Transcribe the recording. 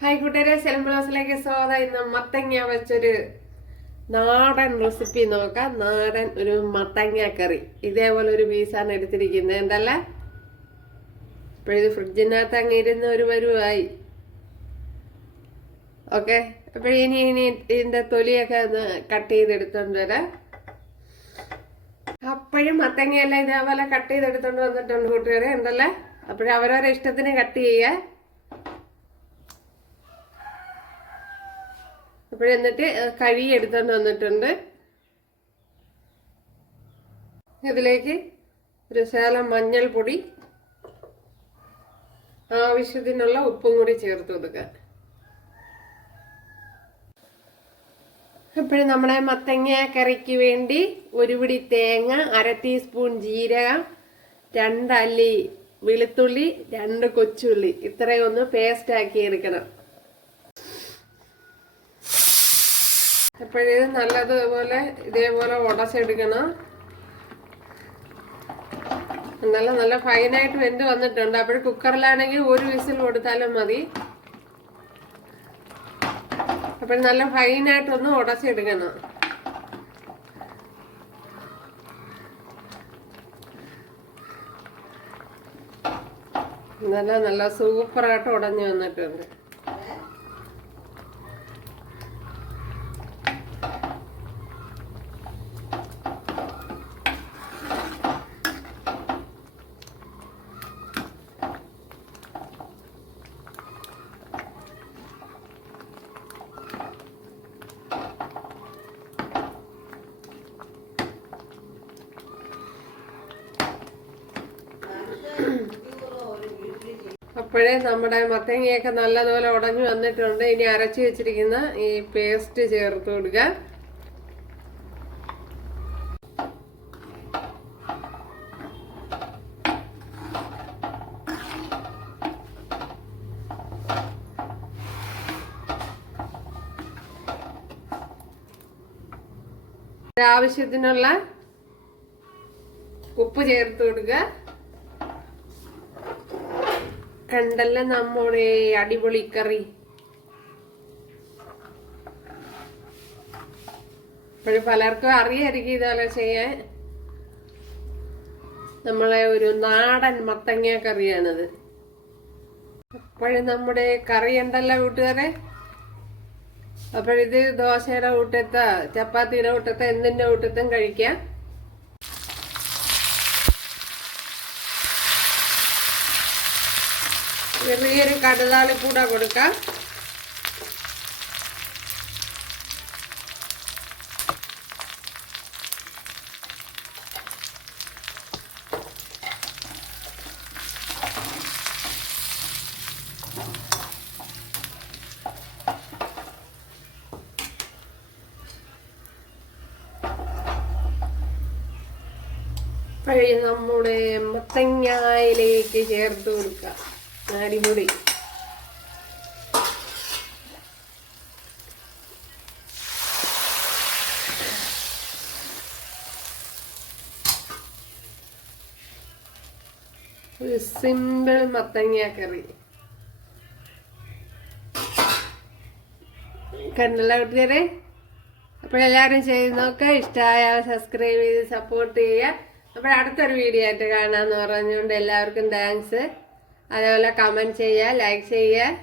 Hi കൂട്ടുകാരെ സെലംബ്ലോസിലേക്ക് സ്വാഗതം. ഇന്ന് മത്തങ്ങ വെച്ചൊരു നാടൻ റെസിപ്പി നോക്കാം. നാടൻ ഒരു മത്തങ്ങ കറി. ഇതേപോലെ ഒരു പീസാണ് എടുത്തിരിക്കുന്നത്. എന്തല്ല? അപ്പോഴിത് ഫ്രിഡ്ജിനകത്ത് അങ്ങ് ഇരുന്ന് ഒരു വരുവായി. ഓക്കെ? അപ്പോഴിനി ഇനി ഇതിന്റെ തൊലിയൊക്കെ ഒന്ന് കട്ട് ചെയ്തെടുത്തോണ്ട് വരാം. അപ്പോഴും മത്തങ്ങയെല്ലാം ഇതേപോലെ കട്ട് ചെയ്തെടുത്തോണ്ട് വന്നിട്ടുണ്ട് കൂട്ടുകാരെ. എന്തല്ല? അപ്പോഴും അവരവരെ ഇഷ്ടത്തിന് കട്ട് ചെയ്യുക അപ്പോഴെന്നിട്ട് കഴി എടുത്തോണ്ട് വന്നിട്ടുണ്ട്. ഇതിലേക്ക് ഒരു ശകലം മഞ്ഞൾപ്പൊടി ആവശ്യത്തിനുള്ള ഉപ്പും കൂടി ചേർത്ത് കൊടുക്കുക. ഇപ്പോഴും നമ്മുടെ മത്തങ്ങ കറിക്ക് വേണ്ടി ഒരു പിടി തേങ്ങ അര ടീസ്പൂൺ ജീരകം രണ്ടല്ലി വെളുത്തുള്ളി രണ്ട് കൊച്ചുള്ളി. ഇത്രയും ഒന്ന് പേസ്റ്റ് ആക്കി എടുക്കണം. അപ്പോഴേ നല്ലതുപോലെ ഇതേപോലെ ഉടച്ചെടുക്കണം നല്ല നല്ല ഫൈനായിട്ട് വെന്ത് വന്നിട്ടുണ്ട്. അപ്പോൾ കുക്കറിലാണെങ്കിൽ ഒരു വിസിൽ കൊടുത്താലും മതി. അപ്പോൾ നല്ല ഫൈനായിട്ടൊന്ന് ഉടച്ചെടുക്കണം നല്ല നല്ല സൂപ്പറായിട്ട് ഉടഞ്ഞു വന്നിട്ടുണ്ട്. അപ്പോഴേ നമ്മുടെ മത്തങ്ങയൊക്കെ നല്ലതുപോലെ ഉടഞ്ഞു വന്നിട്ടുണ്ട്. ഇനി അരച്ചു വെച്ചിരിക്കുന്ന ഈ പേസ്റ്റ് ചേർത്ത് കൊടുക്കുക. ആവശ്യത്തിനുള്ള ഉപ്പ് ചേർത്ത് കൊടുക്കുക. കണ്ടല്ല നമ്മുടെ അടിപൊളി കറി. ഇപ്പോഴും പലർക്കും അറിയായിരിക്കും ഇതുപോലെ ചെയ്യാൻ. നമ്മളെ ഒരു നാടൻ മത്തങ്ങ കറിയാണിത്. അപ്പോഴും നമ്മുടെ കറി ഉണ്ടല്ലോ കൂട്ടുകാരെ അപ്പോഴിത് ദോശയുടെ കൂട്ടത്ത ചപ്പാത്തിയുടെ കൂട്ടത്ത എന്തിന്റെ കൂട്ടത്തും കഴിക്കാം. ചെറിയൊരു കടുതാളിപ്പൂട കൊടുക്കാം. വഴി നമ്മുടെ മത്തങ്ങയിലേക്ക് ചേർത്ത് കൊടുക്കാം. അടിപൊളി ഒരു സിമ്പിൾ മത്തങ്ങ കറി കണ്ടല്ല കുട്ടിയരെ അപ്പോഴെല്ലാവരും ചെയ്ത് നോക്കുക ഇഷ്ടമായ സബ്സ്ക്രൈബ് ചെയ്ത് സപ്പോർട്ട് ചെയ്യുക. അപ്പോഴടുത്തൊരു വീഡിയോ ആയിട്ട് കാണാമെന്ന് പറഞ്ഞുകൊണ്ട് എല്ലാവർക്കും താങ്ക്സ് അതേപോലെ കമന്റ് ചെയ്യുക ലൈക്ക് ചെയ്യുക.